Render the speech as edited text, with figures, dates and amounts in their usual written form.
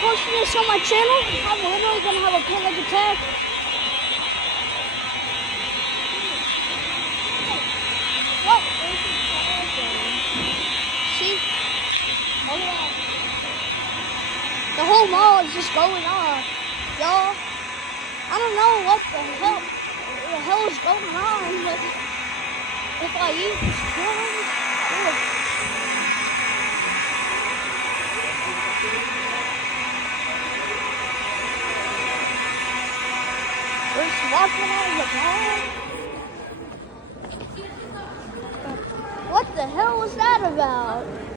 posting this on my channel, I'm literally gonna have a panic attack. What? See? Look at that. The whole mall is just going off, y'all. I don't know what the hell is going on, but if I eat this corn, we're just walking out of the mall. What the hell was that about?